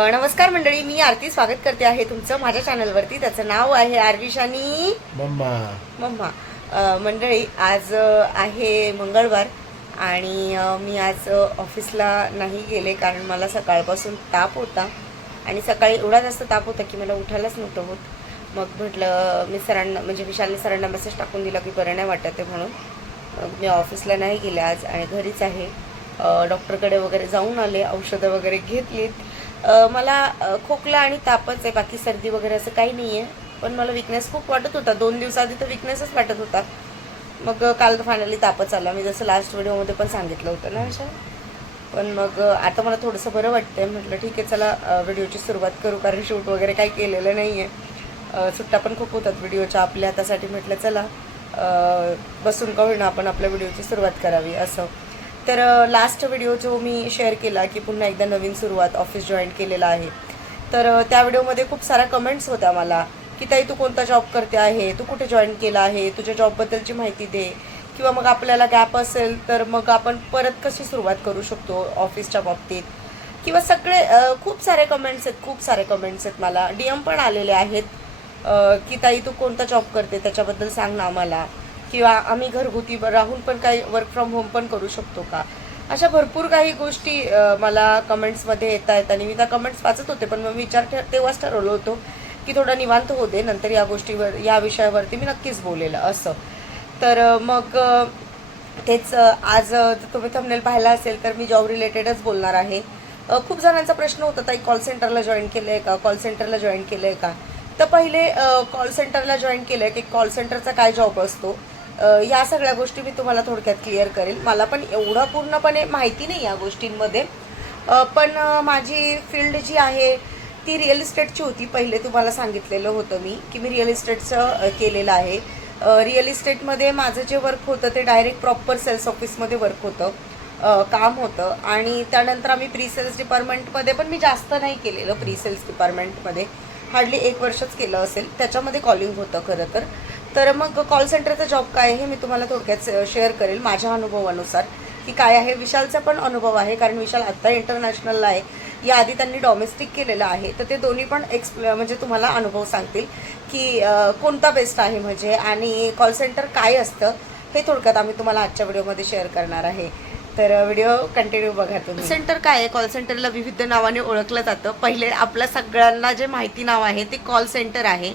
नमस्कार मंडळी मी आरती स्वागत करते आहे तुमचं माझ्या चॅनलवरती. त्याचं नाव आहे आरविशानी मम्मा. मम्मा. मंडळी आज आहे मंगळवार आणि मी आज ऑफिसला नाही गेले कारण मला सकाळपासून ताप होता आणि सकाळी एवढा जास्त ताप होता की मला उठायलाच नव्हतं होत. मग म्हटलं मी सरांना म्हणजे विशालने सरांना मेसेज टाकून दिला की बरं नाही वाटत आहे म्हणून. मग मी ऑफिसला नाही गेले आज आणि घरीच आहे. डॉक्टरकडे वगैरे जाऊन आले औषधं वगैरे घेतलीत. मला खोकला आणि तापच आहे बाकी सर्दी वगैरे असं काही नाही आहे पण मला विकनेस खूप वाटत होता. दोन दिवसाआधी तर विकनेसच वाटत होता. मग काल फायनली तापच आला. मी जसं लास्ट व्हिडिओमध्ये पण सांगितलं होतं ना अशा पण मग आता मला थोडंसं बरं वाटतंय. म्हटलं ठीक आहे चला व्हिडिओची सुरुवात करू. कारण शूट वगैरे काही केलेलं नाही आहे सुट्टा पण खूप होतात व्हिडिओच्या आपल्या हातासाठी म्हटलं चला बसून का होईना आपण आपल्या व्हिडिओची सुरुवात करावी असं. तर लास्ट व्हिडिओ जो मी शेअर केला की पुन्हा एकदा नवीन सुरुवात ऑफिस जॉईन केलेला आहे तर त्या व्हिडिओमध्ये खूप साऱ्या कमेंट्स होत्या मला की ताई तू कोणता जॉब करते आहे? तू कुठे जॉईन केला आहे? तुझ्या जॉबबद्दलची माहिती दे. किंवा मग आपल्याला गॅप असेल तर मग आपण परत कशी सुरुवात करू शकतो ऑफिसच्या बाबतीत? किंवा सगळे खूप सारे कमेंट्स आहेत खूप सारे कमेंट्स आहेत मला. डी एम पण आलेले आहेत की ताई तू कोणता जॉब करते? त्याच्याबद्दल सांग ना आम्हाला. किंवा आम्ही घरगुती राहून पण काही वर्क फ्रॉम होम पण करू शकतो का? अशा भरपूर काही गोष्टी मला कमेंट्समध्ये येत आहेत आणि मी त्या कमेंट्स वाचत होते पण मग विचार तेव्हाच ठरवलं होतो की थोडं निवांत होते नंतर या गोष्टीवर या विषयावरती मी नक्कीच बोलेल असं. तर मग तेच आज जर तुम्ही थंबनेल पाहिला असेल तर मी जॉब रिलेटेडच बोलणार आहे. खूप जणांचा प्रश्न होता ताई कॉल सेंटरला जॉईन केलं आहे का? कॉल सेंटरला जॉईन केलं आहे का? तर पहिले कॉल सेंटरला जॉईन केलं आहे की कॉल सेंटरचा काय जॉब असतो? या सगळ्या गोष्टी मी तुम्हाला थोडक्यात क्लिअर करेल. मला पण एवढं पूर्णपणे माहिती नाही या गोष्टींमध्ये. पण माझी फील्ड जी आहे ती रिअल इस्टेटची होती. पहिले तुम्हाला सांगितलेलं होतं मी की मी रिअल इस्टेटचं केलेलं आहे. रिअल इस्टेटमध्ये माझं जे वर्क होतं ते डायरेक्ट प्रॉपर सेल्स ऑफिसमध्ये वर्क होतं. काम होतं. आणि त्यानंतर आम्ही प्री सेल्स डिपार्टमेंटमध्ये पण मी जास्त नाही केलेलं प्री सेल्स डिपार्टमेंटमध्ये हार्डली एक वर्षच केलं असेल. त्याच्यामध्ये कॉलिंग होतं खरं तर. तर मग कॉल सेंटरचा जॉब काय आहे हे मी तुम्हाला थोडक्यात शेअर करेल माझ्या अनुभवानुसार. की काय आहे? विशालचा पण अनुभव आहे कारण विशाल आत्ता इंटरनॅशनलला आहे. याआधी त्यांनी डॉमेस्टिक केलेलं आहे. तर ते दोन्ही पण एक्सप्ल म्हणजे तुम्हाला अनुभव सांगतील की कोणता बेस्ट आहे म्हणजे आणि कॉल सेंटर काय असतं हे थोडक्यात आम्ही तुम्हाला आजच्या व्हिडिओमध्ये शेअर करणार आहे. तर व्हिडिओ कंटिन्यू बघा तुम्ही. सेंटर काय आहे? कॉल सेंटरला विविध नावाने ओळखलं जातं. पहिले आपल्या सगळ्यांना जे माहिती नाव आहे ते कॉल सेंटर आहे.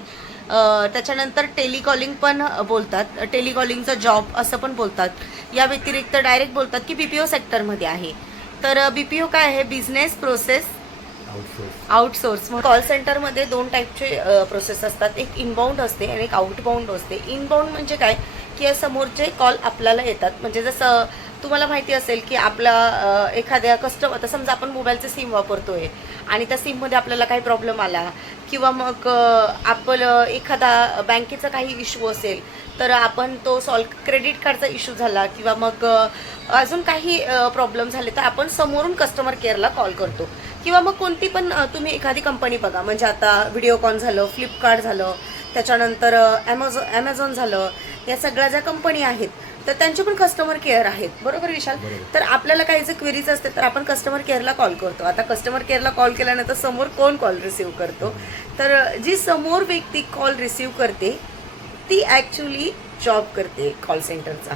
त्याच्यानंतर टेलिकॉलिंग पण बोलतात. टेलिकॉलिंगचा जॉब असं पण बोलतात. या व्यतिरिक्त डायरेक्ट बोलतात की बी पी ओ सेक्टरमध्ये आहे. तर बी पी ओ काय आहे? Business process outsource. कॉल सेंटरमध्ये दोन टाईपचे प्रोसेस असतात. एक इनबाउंड असते आणि एक आउटबाउंड असते. इनबाउंड म्हणजे काय? की समोरचे कॉल आपल्याला येतात. म्हणजे जसं तुम्हाला माहिती असेल की आपला एखाद्या कस्टमर आता समजा आपण मोबाईलचं सिम वापरतोय. आणि त्या सिममध्ये आपल्याला काही प्रॉब्लेम आला. किंवा मग आपलं एखादा बँकेचा काही इश्यू असेल तर आपण तो सॉल्व क्रेडिट कार्डचा इश्यू झाला किंवा मग अजून काही प्रॉब्लेम झाले तर आपण समोरून कस्टमर केअरला कॉल करतो. किंवा मग कोणती पण तुम्ही एखादी कंपनी बघा म्हणजे आता व्हिडिओकॉन झालं फ्लिपकार्ट झालं त्याच्यानंतर ॲमेझॉ ॲमेझॉन झालं या सगळ्या ज्या कंपनी आहेत तर त्यांचे पण कस्टमर केअर आहेत. बरोबर विशाल. तर आपल्याला काही जे क्वेरीज असते तर आपण कस्टमर केअरला कॉल करतो. आता कस्टमर केअरला कॉल केल्यानंतर समोर कोण कॉल रिसीव्ह करतो? तर जी समोर व्यक्ती कॉल रिसीव्ह करते ती ॲक्च्युली जॉब करते कॉल सेंटरचा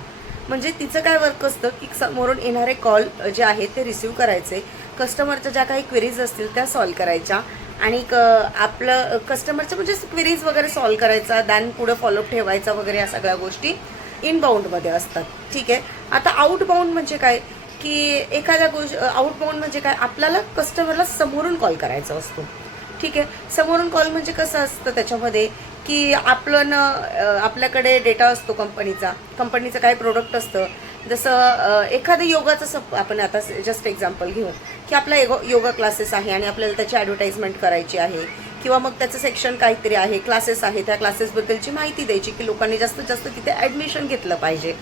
म्हणजे तिचं काय वर्क असतं की समोरून येणारे कॉल जे आहेत ते रिसीव्ह करायचे. कस्टमरच्या ज्या काही क्वेरीज असतील त्या सॉल्व करायच्या. आणि क आपलं कस्टमरच्या म्हणजे क्वेरीज वगैरे सॉल्व करायचा दॅन पुढे फॉलोअप ठेवायचा वगैरे या सगळ्या गोष्टी. इनबाउंडमध्ये असतात. ठीक आहे? आता आउटबाउंड म्हणजे काय? की एखाद्या गोष्ट आउटबाउंड म्हणजे काय? आपल्याला कस्टमरला समोरून कॉल करायचा असतो. ठीक आहे? समोरून कॉल म्हणजे कसं असतं त्याच्यामध्ये? की आपलं आपल्याकडे डेटा असतो कंपनीचा कंपनीचं काही प्रोडक्ट असतं. जसं एखादं योगाचं सप आपण आता जस्ट एक्झाम्पल घेऊ. की आपला योग योगा क्लासेस आहे आणि आपल्याला त्याची ॲडव्हर्टाईजमेंट करायची आहे किंवा मग त्याचं सेक्शन काहीतरी आहे क्लासेस आहे त्या क्लासेसबद्दलची माहिती द्यायची की लोकांनी जास्तीत जास्त तिथे ॲडमिशन घेतलं पाहिजे.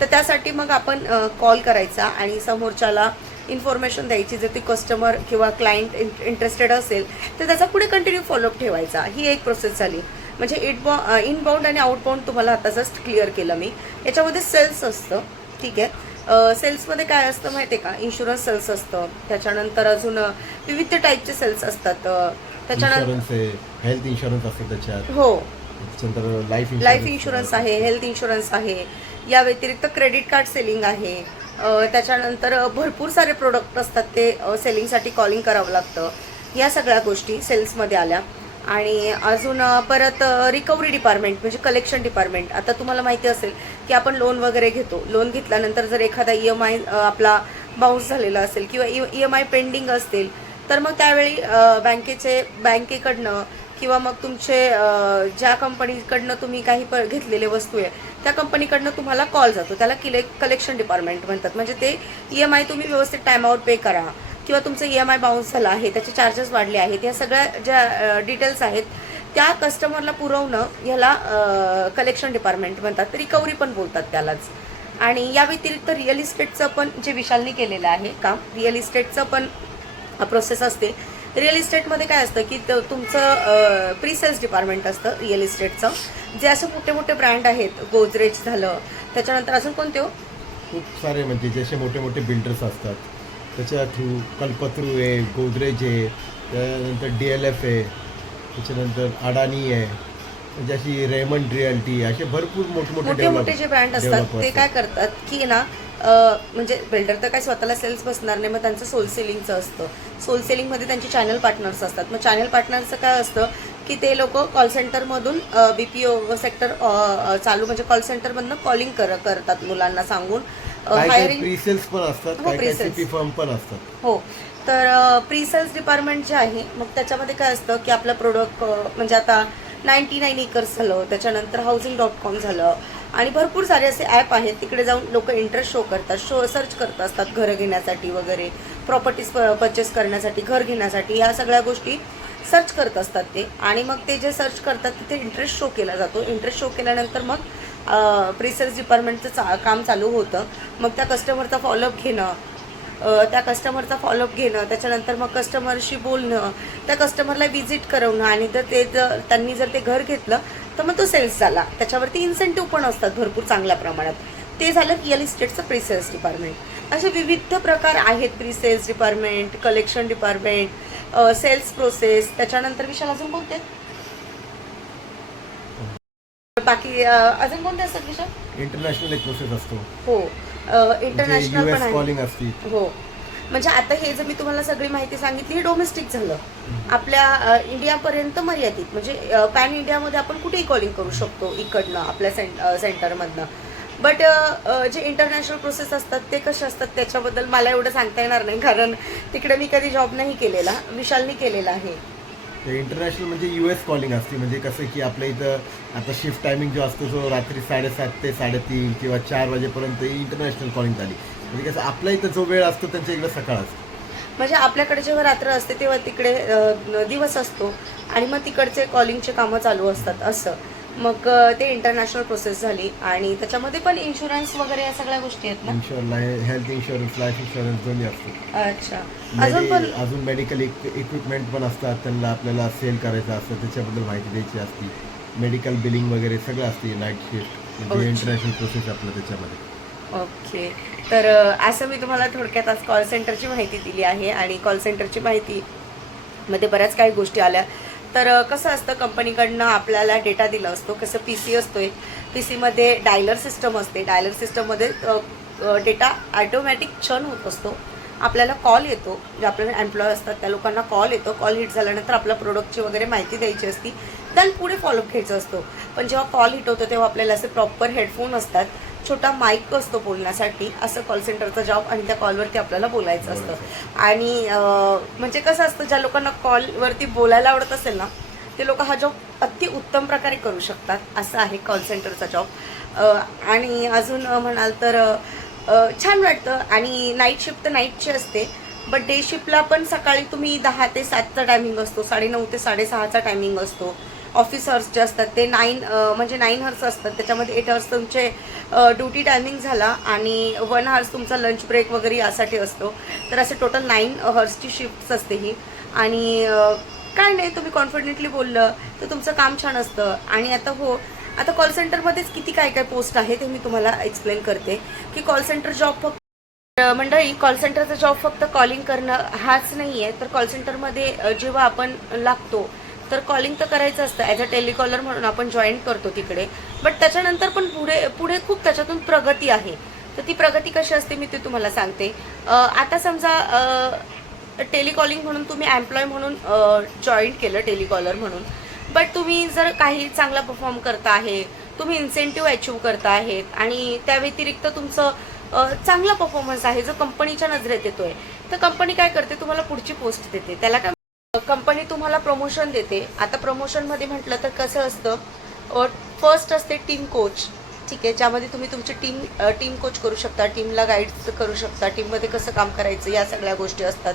तर त्यासाठी मग आपण कॉल करायचा आणि समोरच्याला इन्फॉर्मेशन द्यायची. जर ती कस्टमर किंवा क्लायंट इंटरेस्टेड असेल तर त्याचा पुढे कंटिन्यू फॉलोअप ठेवायचा. ही एक प्रोसेस झाली. म्हणजे इट बॉ इनबाउंड आणि आउटबाउंड तुम्हाला आता जस्ट क्लिअर केलं मी. याच्यामध्ये सेल्स असतं. ठीक आहे? सेल्समध्ये काय असतं माहिती आहे का? इन्शुरन्स सेल्स असतं. त्याच्यानंतर अजून विविध टाईपचे सेल्स असतात. त्याच्यानंतर हेल्थ इन्शुरन्स असतो त्याच्यात. हो. लाईफ लाईफ इन्शुरन्स आहे हेल्थ इन्शुरन्स आहे. या व्यतिरिक्त क्रेडिट कार्ड सेलिंग आहे. त्याच्यानंतर भरपूर सारे प्रोडक्ट असतात ते सेलिंगसाठी कॉलिंग करावं लागतं. या सगळ्या गोष्टी सेल्समध्ये आल्या. आणि अजून परत रिकव्हरी डिपार्टमेंट म्हणजे कलेक्शन डिपार्टमेंट आता तुम्हाला माहिती असेल की आपण लोन वगैरे घेतो. लोन घेतल्यानंतर जर एखादा ई एम आय आपला बाउन्स झालेला असेल किंवा ई एम आय पेंडिंग असतील तर मग त्यावेळी बँकेचे बँकेकडनं किंवा मग तुमचे ज्या कंपनीकडनं तुम्ही काही प घेतलेले वस्तू आहे त्या कंपनीकडनं तुम्हाला कॉल जातो. त्याला किले कलेक्शन डिपार्टमेंट म्हणतात. म्हणजे ते ई एम आय तुम्ही व्यवस्थित टायमावर पे करा. किंवा तुमचं ई एम आय बाउन्स झाला आहे त्याचे चार्जेस वाढले आहेत या सगळ्या ज्या डिटेल्स आहेत त्या कस्टमरला पुरवणं ह्याला कलेक्शन डिपार्टमेंट म्हणतात रिकव्हरी पण बोलतात त्यालाच. आणि या व्यतिरिक्त रिअल इस्टेटचं पण जे विशालने केलेलं आहे काम रिअल इस्टेटचं पण प्रोसेस असते. रिअल इस्टेटमध्ये काय असतं की तुमचं प्री सेल्स डिपार्टमेंट असतं रिअल इस्टेटचं जे असे मोठे मोठे ब्रँड आहेत गोदरेज झालं त्याच्यानंतर अजून कोणते हो? खूप सारे म्हणजे जसे मोठे मोठे बिल्डर्स असतात त्याच्या थ्रू कल्पत्रू आहे गोदरेज आहे त्यानंतर डी एल एफ आहे त्याच्यानंतर अडानी आहे म्हणजे अशी रेमंड रिअल्टी असे भरपूर मोठमोठे मोठे मोठे जे ब्रँड असतात ते काय करतात की ना म्हणजे बिल्डर तर काय स्वतःला सेल्स बसणार नाही मग त्यांचं सोल सेलिंगचं असतं. सोल सेलिंगमध्ये त्यांचे चॅनल पार्टनर्स असतात. मग चॅनल पार्टनरचं काय असतं की ते लोक कॉल सेंटरमधून बी पी ओ सेक्टर चालू म्हणजे कॉल सेंटरमधनं कॉलिंग कर करतात मुलांना सांगून. हायरिंग प्रीसेल्स पण असतात हो, काय काय pre-sales. सीपी फर्म पण असतात. हो. तर प्री सेल्स डिपार्टमेंट जे आहे मग त्याच्यामध्ये काय असतं की आपलं प्रोडक्ट म्हणजे आता नाईन्टी नाईन एकर्स झालं त्याच्यानंतर हाऊसिंग डॉट कॉम झालं आणि भरपूर सारे असे ॲप आहेत. तिकडे जाऊन लोक इंटरेस्ट शो करतात शो सर्च करत असतात घरं घेण्यासाठी वगैरे प्रॉपर्टीज परचेस करण्यासाठी घर घेण्यासाठी ह्या सगळ्या गोष्टी सर्च करत असतात ते. आणि मग ते जे सर्च करतात तिथे इंटरेस्ट शो केला जातो. इंटरेस्ट शो केल्यानंतर मग प्रिसेल्स डिपार्टमेंटचं चा काम चालू होतं. मग त्या कस्टमरचा फॉलोअप घेणं त्या कस्टमरचा फॉलोअप घेणं त्याच्यानंतर मग कस्टमरशी बोलणं त्या कस्टमरला व्हिजिट करवणं आणि जर ते जर त्यांनी जर ते घर घेतलं तर मग तो सेल्स झाला. त्याच्यावरती इन्सेंटिव्ह पण असतात भरपूर चांगल्या प्रमाणात. ते झालं रिअल इस्टेटचं प्रिसेल्स डिपार्टमेंट असे विविध प्रकार आहेत presales department collection department sales process त्याच्यानंतर विशाल अजून कोणते बाकी अजून कोणते असतात विशाल इंटरनॅशनल एक प्रोसेस असतो. हो. इंटरनॅशनल पण युएस आहे. कॉलिंग असती. हो. म्हणजे आता हे जर मी तुम्हाला सगळी माहिती सांगितली हे डोमेस्टिक झालं. आपल्या अ, इंडियापर्यंत मर्यादित. म्हणजे पॅन इंडियामध्ये आपण कुठेही कॉलिंग करू शकतो इकडनं आपल्या अ, सेंटरमधनं बट जे इंटरनॅशनल प्रोसेस असतात ते कसे असतात त्याच्याबद्दल मला एवढं सांगता येणार नाही. कारण तिकडे मी कधी जॉब नाही केलेला. विशालनी केलेला आहे. तर इंटरनॅशनल म्हणजे यू एस कॉलिंग असते. म्हणजे कसं की आपल्या इथं आता शिफ्ट टायमिंग जो असतो जो रात्री साडेसात ते साडेतीन किंवा चार वाजेपर्यंत इंटरनॅशनल कॉलिंग झाली. म्हणजे कसं आपल्या इथं जो वेळ असतो त्यांच्या इकडे सकाळ असतो. म्हणजे आपल्याकडे जेव्हा रात्र असते तेव्हा तिकडे दिवस असतो आणि मग तिकडचे कॉलिंगचे कामं चालू असतात असं. मग ते इंटरनॅशनल प्रोसेस झाली आणि त्याच्यामध्ये पण इन्शुरन्स वगैरे या सगळ्या गोष्टी आहेत ना? Insure health insurance life insurance दोन्ही असतो अच्छा. अजून पण मेडि- अजून मेडिकल इक्विपमेंट पण असतात त्यांना आपल्याला सेल करायचं असतं त्याच्याबद्दल माहिती द्यायची असती. मेडिकल बिलिंग वगैरे सगळं असते नाईट शिफ्ट म्हणजे. इंटरनॅशनल प्रोसेस आपलं त्याच्यामध्ये. ओके तर अ, असं मी तुम्हाला थोडक्यात आज कॉल सेंटरची माहिती दिली आहे आणि कॉल सेंटरची माहिती मध्ये बऱ्याच काही गोष्टी आल्या. तर कसं असतं कंपनीकडनं आपल्याला डेटा दिला असतो कसं पी सी असतोय पी सीमध्ये डायलर सिस्टम असते. डायलर सिस्टममध्ये डेटा ॲटोमॅटिक छन होत असतो. आपल्याला कॉल येतो जे आपल्याला एम्प्लॉय असतात त्या लोकांना कॉल येतो. कॉल हिट झाल्यानंतर आपल्या प्रोडक्टची वगैरे माहिती द्यायची असती त्याला पुढे फॉलोअप घ्यायचा असतो. पण जेव्हा कॉल हिट होतो तेव्हा आपल्याला असे प्रॉपर हेडफोन असतात छोटा माईक असतो बोलण्यासाठी असं कॉल सेंटरचा जॉब आणि त्या कॉलवरती आपल्याला बोलायचं असतं. आणि म्हणजे कसं असतं ज्या लोकांना कॉलवरती बोलायला आवडत असेल ना ते लोक हा जॉब अति उत्तम प्रकारे करू शकतात. असं आहे कॉल सेंटरचा जॉब आणि अजून म्हणाल तर छान वाटतं. आणि नाईट शिफ्ट तर नाईटची असते बट डे शिफ्टला पण सकाळी तुम्ही दहा ते सातचा टायमिंग असतो साडेनऊ ते साडेसहाचा टायमिंग असतो. ऑफिसर्स जे असतात ते नाईन म्हणजे नाईन हर्स असतात. त्याच्यामध्ये एट हर्स तुमचे ड्युटी टायमिंग झाला आणि वन हर्स तुमचा लंच ब्रेक वगैरे यासाठी असतो. तर असे टोटल नाईन हर्सची शिफ्ट्स असते ही. आणि काय नाही तुम्ही कॉन्फिडेंटली बोललं तर तुमचं काम छान असतं. आणि आता हो आता कॉल सेंटरमध्येच किती काय काय पोस्ट आहे ते मी तुम्हाला एक्सप्लेन करते. की कॉल सेंटर जॉब फक्त मंडळी कॉल सेंटरचा जॉब फक्त कॉलिंग करणं हाच नाही आहे तर कॉल सेंटरमध्ये जेव्हा आपण लागतो तर कॉलिंग तर करायचं असतं. ॲज अ टेलिकॉलर म्हणून आपण जॉईन करतो तिकडे. बट त्याच्यानंतर पण पुढे पुढे खूप त्याच्यातून प्रगती आहे. तर ती प्रगती कशी असते मी ते तुम्हाला सांगते. आता समजा टेलिकॉलिंग म्हणून तुम्ही एम्प्लॉय म्हणून जॉईन केलं टेलिकॉलर म्हणून. बट तुम्ही जर काही चांगला परफॉर्म करता आहे तुम्ही इन्सेंटिव्ह अचीव करता आहेत आणि त्या व्यतिरिक्त तुमचं चांगला परफॉर्मन्स आहे जो कंपनीच्या नजरेत येतोय तर कंपनी काय करते? तुम्हाला पुढची पोस्ट देते. त्याला काय कंपनी तुम्हाला प्रमोशन देते. आता प्रमोशनमध्ये म्हटलं तर कसं असतं फर्स्ट असते टीम कोच ठीक आहे ज्यामध्ये तुम्ही तुमची टीम टीम कोच करू शकता टीमला गाईड करू शकता टीममध्ये कसं काम करायचं या सगळ्या गोष्टी असतात.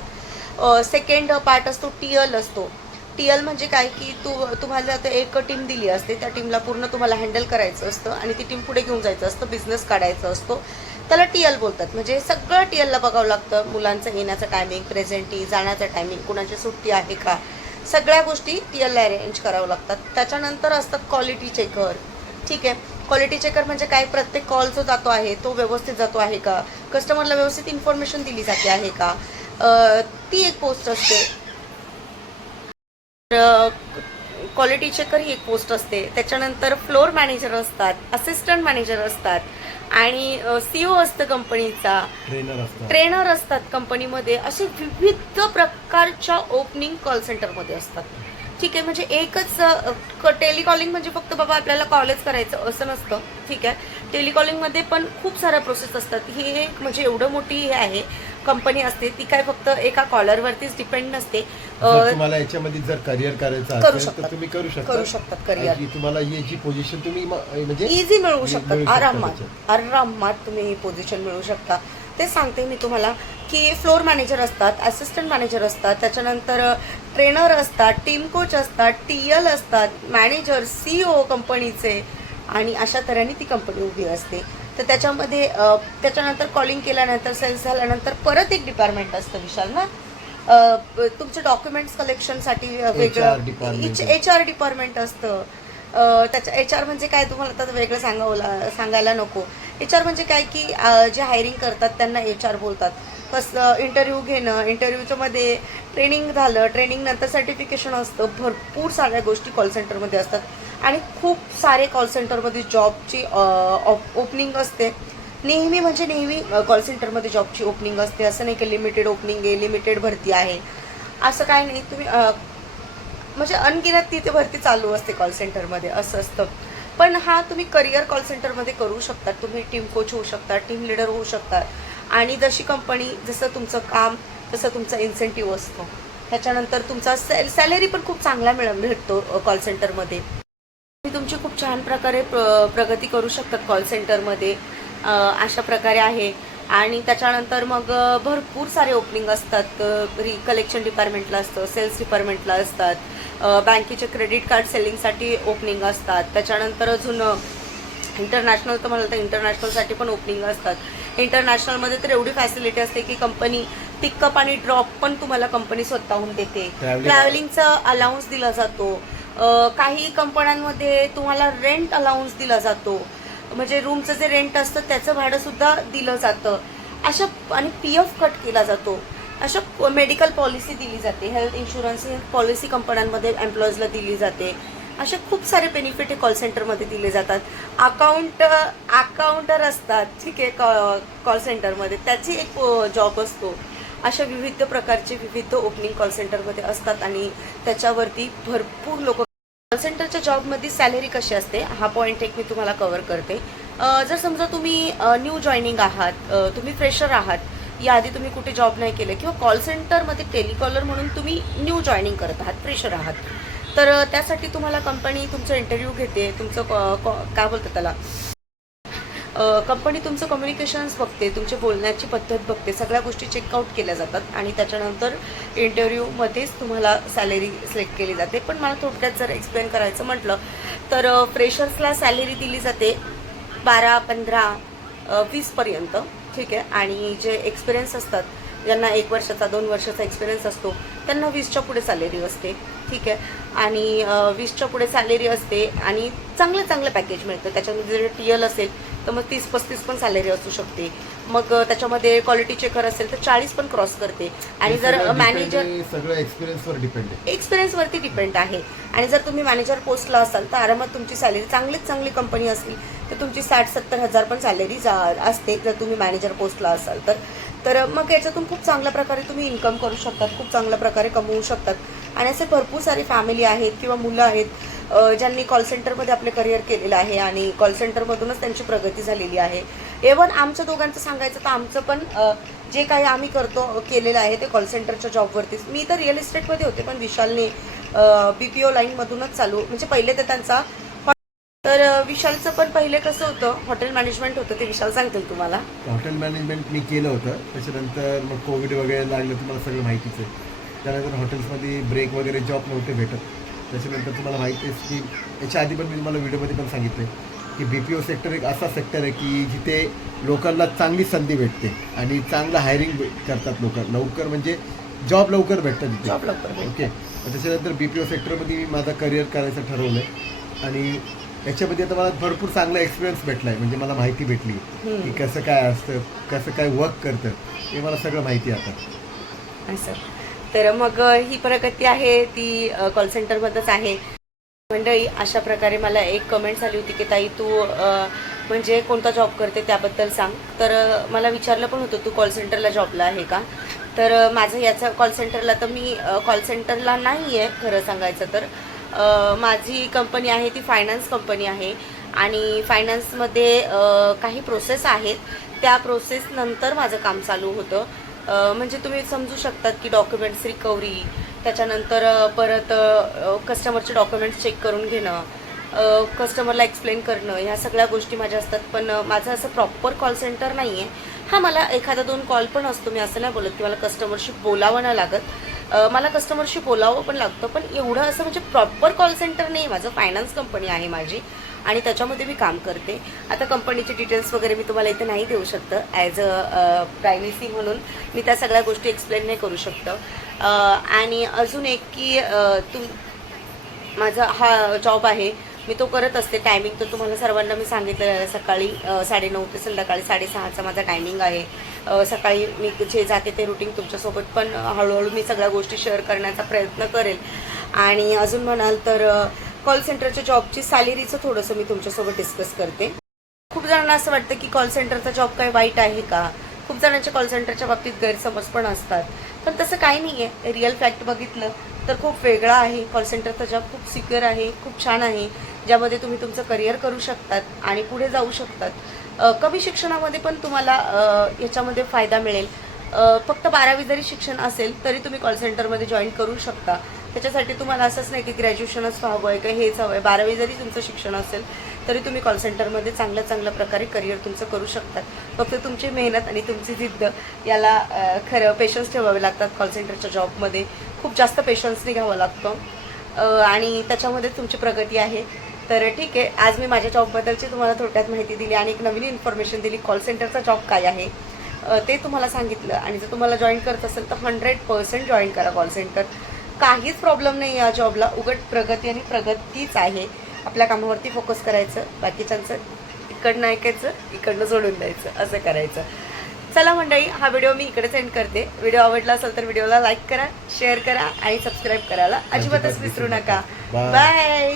सेकंड पार्ट असतो टी एल असतो. टी एल म्हणजे काय? की तू तुम्हाला आता एक टीम दिली असते त्या टीमला पूर्ण तुम्हाला हँडल करायचं असतं आणि ती टीम पुढे घेऊन जायचं असतं बिझनेस काढायचा असतो. त्याला टी एल बोलतात. म्हणजे सगळं टी एलला बघावं लागतं. मुलांचं येण्याचं टायमिंग प्रेझेंटी जाण्याचं टायमिंग कुणाची सुट्टी आहे का? सगळ्या गोष्टी टी एलला अरेंज करावं लागतात. त्याच्यानंतर असतात क्वालिटी चेकर ठीक आहे. क्वालिटी चेकर म्हणजे काय? प्रत्येक कॉल जो जातो आहे तो व्यवस्थित जातो आहे का? कस्टमरला व्यवस्थित इन्फॉर्मेशन दिली जाते आहे का? ती एक पोस्ट असते. क्वालिटी चेकर ही एक पोस्ट असते. त्याच्यानंतर फ्लोअर मॅनेजर असतात असिस्टंट मॅनेजर असतात. आणि सीओ असतं कंपनीचा ट्रेनर असतात. ट्रेनर असतात कंपनीमध्ये असे विविध प्रकारच्या ओपनिंग कॉल सेंटरमध्ये असतात. ठीक आहे म्हणजे एकच टेलिकॉलिंग म्हणजे फक्त बाबा आपल्याला कॉलेज करायचं असं नसतं. ठीक आहे. टेलिकॉलिंगमध्ये पण खूप साऱ्या प्रोसेस असतात. ही एक म्हणजे एवढं मोठी हे आहे. कंपनी असते ती काय फक्त एका कॉलरवरतीच डिपेंड नसते जर तुम्हाला याच्यामध्ये जर करिअर करायचं करू असेल तर शकतात. तुम्ही करू शकता करू शकतात. आणि तुम्हाला जी पोझिशन तुम्ही म- म्हणजे इझी मिळवू मिळू शकतात शकता आरामात त्याच्यात. आरामात तुम्ही ही पोझिशन मिळवू शकता ते सांगते मी तुम्हाला की फ्लोअर मॅनेजर असतात असिस्टंट मॅनेजर असतात त्याच्यानंतर ट्रेनर असतात टीम कोच असतात टी एल असतात मॅनेजर सीईओ कंपनीचे आणि अशा तऱ्हेने ती कंपनी उभी असते तर त्याच्यामध्ये त्याच्यानंतर कॉलिंग केल्यानंतर सेल्स झाल्यानंतर परत एक डिपार्टमेंट असतं विशाल ना? तुमचे डॉक्युमेंट्स कलेक्शनसाठी वेगळं. एच आर डिपार्टमेंट असतं. त्याच्या एच आर म्हणजे काय? तुम्हाला तर वेगळं सांगावं सांगायला नको. एच आर म्हणजे काय की जे हायरिंग करतात त्यांना एच आर बोलतात. कसं इंटरव्ह्यू घेणं इंटरव्ह्यूच्या मध्ये ट्रेनिंग झालं. ट्रेनिंग नंतर सर्टिफिकेशन असतं. भरपूर साऱ्या गोष्टी कॉल सेंटरमध्ये असतात. आणि खूप सारे कॉल सेंटरमध्ये जॉबची ओपनिंग असते. नेहमी म्हणजे नेहमी कॉल सेंटरमध्ये जॉबची ओपनिंग असते. असं नाही की लिमिटेड ओपनिंग आहे लिमिटेड भरती आहे. असं काय नाही. तुम्ही म्हणजे अनगिनत तिथे भरती चालू असते कॉल सेंटरमध्ये असं असतं. पण हा तुम्ही करिअर कॉल सेंटरमध्ये करू शकता. तुम्ही टीम कोच होऊ शकता टीम लिडर होऊ शकता. आणि जशी कंपनी जसं तुमचं काम तसं तुमचा इन्सेंटिव्ह असतो. त्याच्यानंतर तुमचा सॅ सॅलरी पण खूप चांगला मिळ भेटतो कॉल सेंटरमध्ये तुम्ही तुमची खूप छान प्रकारे प्र प्रगती करू शकतात कॉल सेंटरमध्ये अशा प्रकारे आहे. आणि त्याच्यानंतर मग भरपूर सारे ओपनिंग असतात. री कलेक्शन डिपार्टमेंटला असतं सेल्स डिपार्टमेंटला असतात. बँकेचे क्रेडिट कार्ड सेलिंगसाठी ओपनिंग असतात. त्याच्यानंतर अजून इंटरनॅशनल तर मला तर इंटरनॅशनलसाठी पण ओपनिंग असतात. इंटरनॅशनलमध्ये तर एवढी फॅसिलिटी असते की कंपनी पिकअप आणि ड्रॉप पण तुम्हाला कंपनी स्वतःहून देते. ट्रॅव्हलिंगचा अलाउन्स दिला जातो. काही कंपन्यांमध्ये तुम्हाला रेंट अलाउन्स दिला जातो. म्हणजे रूमचं जे रेंट असतं त्याचं भाडंसुद्धा दिलं जातं. अशा आणि पी एफ कट केला जातो. अशा मेडिकल पॉलिसी दिली जाते. हेल्थ इन्शुरन्स पॉलिसी कंपन्यांमध्ये एम्प्लॉईजला दिली जाते. असे खूप सारे बेनिफिट हे कॉल सेंटरमध्ये दिले जातात. अकाउंट अकाउंटर असतात ठीक आहे कॉ कॉल सेंटरमध्ये त्याची एक जॉब असतो. अशा विविध प्रकारचे विविध ओपनिंग कॉल सेंटरमध्ये असतात आणि त्याच्यावरती भरपूर लोक कॉल सेंटरच्या जॉबमध्ये सॅलरी कशी असते? हा पॉईंट एक मी तुम्हाला कव्हर करते. जर समजा तुम्ही न्यू जॉईनिंग आहात तुम्ही फ्रेशर आहात याआधी तुम्ही कुठे जॉब नाही केलं किंवा कॉल सेंटरमध्ये टेलिकॉलर म्हणून तुम्ही न्यू जॉईनिंग करत आहात फ्रेशर आहात. तर त्यासाठी तुम्हाला कंपनी तुमचं इंटरव्ह्यू घेते तुमचं कॉ कॉ काय बोलतं त्याला? कंपनी तुमचं कम्युनिकेशन्स बघते तुमची बोलण्याची पद्धत बघते सगळ्या गोष्टी चेकआउट केल्या जातात आणि त्याच्यानंतर इंटरव्ह्यूमध्येच तुम्हाला सॅलरी सिलेक्ट केली जाते. पण मला थोडक्यात जर एक्सप्लेन करायचं म्हटलं तर फ्रेशर्सला सॅलरी दिली जाते बारा पंधरा वीसपर्यंत ठीक आहे? आणि जे एक्सपिरियन्स असतात ज्यांना एक वर्षाचा दोन वर्षाचा एक्सपिरियन्स असतो त्यांना वीसच्या पुढे सॅलरी असते ठीक आहे? आणि वीसच्या पुढे सॅलरी असते आणि चांगलं चांगलं पॅकेज मिळतं. त्याच्यामध्ये जर टी एल असेल तर मग तीस पस्तीस पण सॅलरी असू शकते. मग त्याच्यामध्ये क्वालिटी चेकर असेल तर चाळीस पण क्रॉस करते. आणि जर मॅनेजर सगळं एक्सपिरियन्सवर डिपेंड आहे. एक्सपिरियन्सवरती डिपेंड आहे. आणि जर तुम्ही मॅनेजर पोस्टला असाल तर आरामात तुमची सॅलरी चांगलीच चांगली कंपनी असली तर तुमची साठ सत्तर हजार पण सॅलरी जा असते जर तुम्ही मॅनेजर पोस्टला असाल तर. तर मग याच्यातून खूप चांगल्या प्रकारे तुम्ही इन्कम करू शकतात खूप चांगल्या प्रकारे कमवू शकतात. आणि असे भरपूर सारी फॅमिली आहेत किंवा मुलं आहेत ज्यांनी कॉल सेंटरमध्ये आपले करिअर केलेलं आहे आणि कॉल सेंटरमधूनच त्यांची प्रगती झालेली आहे. एवन आमच्या दोघांचं सांगायचं तर आमचं पण जे काही आम्ही करतो केलेलं आहे ते कॉल सेंटरच्या जॉबवरतीच मी तर रिअल इस्टेटमध्ये होते पण विशालने बी पी ओ लाईनमधूनच चालू म्हणजे पहिले तर त्यांचा तर विशालचं पण पहिले कसं होतं हॉटेल मॅनेजमेंट होतं ते विशाल सांगतील तुम्हाला. हॉटेल मॅनेजमेंट मी केलं होतं त्याच्यानंतर मग कोविड वगैरे लागलं तुम्हाला सगळं माहितीच आहे. त्यानंतर हॉटेल्समध्ये ब्रेक वगैरे जॉब नव्हते भेटत. त्याच्यानंतर तुम्हाला माहिती आहे की याच्या आधी पण मी तुम्हाला व्हिडिओमध्ये पण सांगितलं की बी पी ओ सेक्टर एक असा सेक्टर आहे की जिथे लोकांना चांगली संधी भेटते आणि चांगलं हायरिंग करतात लोक. लवकर म्हणजे जॉब लवकर भेटतात तिथे जॉब लवकर भेटतात. ओके त्याच्यानंतर बी पी ओ सेक्टरमध्ये मी माझा करिअर करायचं ठरवलं आहे आणि याच्यामध्ये आता मला भरपूर चांगला एक्सपिरियन्स भेटला आहे म्हणजे मला माहिती भेटली की कसं काय असतं कसं काय वर्क करतं हे मला सगळं माहिती आहे आता. असं तर मग ही प्रगती आहे ती कॉल सेंटरमध्येच आहे. मंडळी अशा प्रकारे मला एक कमेंट झाली होती की ताई तू म्हणजे कोणता जॉब करते त्याबद्दल सांग. तर मला विचारलं पण होतं तू कॉल सेंटरला जॉबला आहे का? तर माझं याचं कॉल सेंटरला तर मी कॉल सेंटरला नाही आहे खरं सांगायचं तर. माझी कंपनी आहे ती फायनान्स कंपनी आहे. आणि फायनान्समध्ये काही प्रोसेस आहेत. त्या प्रोसेसनंतर माझं काम चालू होतं. म्हणजे तुम्ही समजू शकतात की डॉक्युमेंट्स रिकव्हरी त्याच्यानंतर परत कस्टमरचे डॉक्युमेंट्स चेक करून घेणं कस्टमरला एक्सप्लेन करणं ह्या सगळ्या गोष्टी माझ्या असतात. पण माझं असं प्रॉपर कॉल सेंटर नाही आहे हां मला एखादा दोन कॉल पण असतो. मी असं नाही बोलत की मला कस्टमरशी बोलावं नाही लागत. मला कस्टमरशी बोलावं पण लागतं. पण एवढं असं म्हणजे प्रॉपर कॉल सेंटर नाही. माझं फायनान्स कंपनी आहे माझी. आणि त्याच्यामध्ये मी काम करते. आता कंपनीचे डिटेल्स वगैरे मी तुम्हाला इथे नाही देऊ शकतं. ॲज अ प्रायव्हसी म्हणून मी त्या सगळ्या गोष्टी एक्सप्लेन नाही करू शकतं. आणि अजून एक की तुम माझा हा जॉब आहे. मी तो करत असते. टायमिंग तर तुम्हाला सर्वांना मी सांगितलं आहे. सकाळी साडेनऊ ते संध्याकाळी साडेसहाचा माझा टायमिंग आहे. सकाळी मी जे जाते ते रुटीन तुमच्यासोबत पण हळूहळू मी सगळ्या गोष्टी शेअर करण्याचा प्रयत्न करेल. आणि अजून म्हणाल तर कॉल सेंटरच्या जॉबची सॅलरीचं थोडंसं मी तुमच्यासोबत डिस्कस करते. खूप जणांना असं वाटतं की कॉल सेंटरचा जॉब काय वाईट आहे का? खूप जणांच्या कॉल सेंटरच्या बाबतीत गैरसमज पण असतात. पण तसं काही नाही आहे रिअल फॅक्ट बघितलं तर खूप वेगळा आहे. कॉल सेंटरचा जॉब खूप सिक्युअर आहे खूप छान आहे. ज्यामध्ये तुम्ही तुमचं करिअर करू शकतात आणि पुढे जाऊ शकतात. कमी शिक्षणामध्ये पण तुम्हाला याच्यामध्ये फायदा मिळेल. फक्त बारावी जरी शिक्षण असेल तरी तुम्ही कॉल सेंटरमध्ये जॉईन करू शकता. त्याच्यासाठी तुम्हाला असंच नाही की ग्रॅज्युएशनच हवं आहे का हेच हवं आहे. बारावी जरी तुमचं शिक्षण असेल तरी तुम्ही कॉल सेंटरमध्ये चांगल्या चांगल्या प्रकारे करिअर तुमचं करू शकतात. फक्त तुमची मेहनत आणि तुमची जिद्द याला खरं पेशन्स ठेवावे लागतात कॉल सेंटरच्या जॉबमध्ये खूप जास्त पेशन्सने घ्यावं लागतं. आणि त्याच्यामध्ये तुमची प्रगती आहे. तर ठीक आहे आज मी माझ्या जॉबबद्दलची तुम्हाला थोडक्यात माहिती दिली आणि एक नवीन इन्फॉर्मेशन दिली कॉल सेंटरचा जॉब काय आहे. ते तुम्हाला सांगितलं आणि जर तुम्हाला जॉईन करत असेल तर हंड्रेड पर्सेंट जॉईन करा कॉल सेंटर काहीच प्रॉब्लेम नाही या जॉबला उगट प्रगती आणि प्रगतीच आहे. आपल्या कामावरती फोकस करायचं बाकीच्यांचं इकडनं ऐकायचं इकडनं सोडून द्यायचं असं करायचं. चला मंडळी हा व्हिडिओ मी इकडेच एंड करते. व्हिडिओ आवडला असेल तर व्हिडिओला लाईक करा शेअर करा आणि सबस्क्राईब करायला अजिबातच विसरू नका. बाय